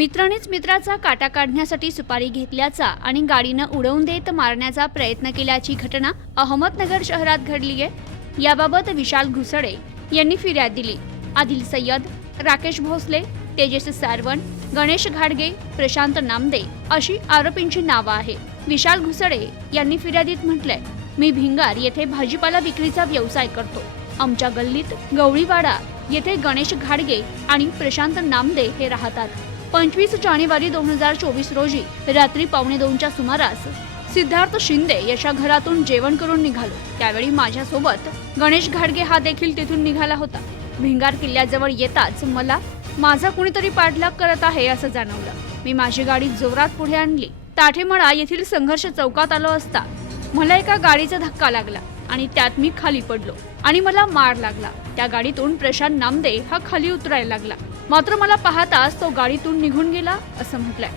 मित्रानेच मित्राचा काटा काढण्यासाठी सुपारी घेतल्याचा आणि गाडीनं उडवून देत मारण्याचा प्रयत्न केल्याची घटना अहमदनगर शहरात घडली आहे. याबाबत विशाल घुसडे यांनी फिर्याद दिली. आदिल सय्यद राकेश भोसले तेजस सारवण गणेश घाडगे प्रशांत नामदे अशी आरोपींची नावं आहे विशाल घुसडे यांनी फिर्यादीत म्हटलंय मी भिंगार येथे भाजीपाला विक्रीचा व्यवसाय करतो. आमच्या गल्लीत गवळीवाडा येथे गणेश घाडगे आणि प्रशांत नामदे हे राहतात. पंचवीस जानेवारी दोन हजार चोवीस रोजी रात्री पावणे दोनच्या सुमारास सिद्धार्थ शिंदे याच्या घरातून जेवण करून निघालो. त्यावेळी माझ्यासोबत गणेश घाडगे हा देखील तिथून निघाला होता. भिंगार किल्ल्याजवळ येताच मला माझा कुणीतरी पाठलाग करत आहे असं जाणवलं. मी माझी गाडी जोरात पुढे आणली. ताठेमळा येथील संघर्ष चौकात आलो असता मला एका गाडीचा धक्का लागला आणि त्यात मी खाली पडलो आणि मला मार लागला. त्या गाडीतून प्रशांत नामदे हा खाली उतरायला लागला. मात्र मला पाहताच तो गाडीतून निघून गेला असं म्हटलंय.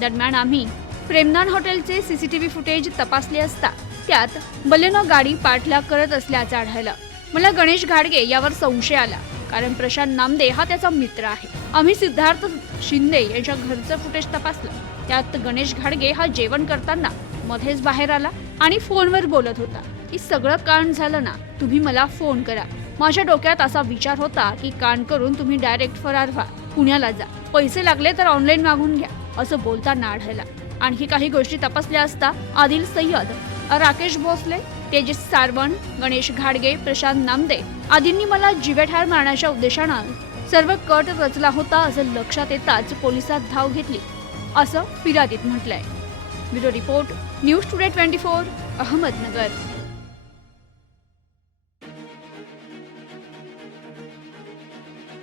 दरम्यान आम्ही प्रेमनान हॉटेलचे सीसीटीव्ही फुटेज तपासले असता त्यात बलेनो गाडी पाठलाग करत असल्याचं आढळलं. मला गणेश घाडगे यावर संशय आला कारण प्रशांत नामदे हा त्याचा मित्र आहे. आम्ही सिद्धार्थ शिंदे यांच्या घरचं फुटेज तपासलं. त्यात गणेश घाडगे हा जेवण करताना मध्येच बाहेर आला आणि फोनवर बोलत होता. की सगळं कारण झालं ना तुम्ही मला फोन करा. माझ्या डोक्यात असा विचार होता की कान करून तुम्ही डायरेक्ट फरार व्हा. पुण्याला जा. पैसे लागले तर ऑनलाईन मागून घ्या असं बोलताना आढळला आणखी काही गोष्टी तपासल्या असता आदिल सय्यद राकेश भोसले तेजस सारवण गणेश घाडगे प्रशांत नामदे आदींनी मला जिवेठार मारण्याच्या उद्देशानं सर्व कट रचला होता असं लक्षात येताच पोलिसात धाव घेतली. असं फिर्यादीत म्हटलंय. Bureau report news today twenty four Ahmednagar.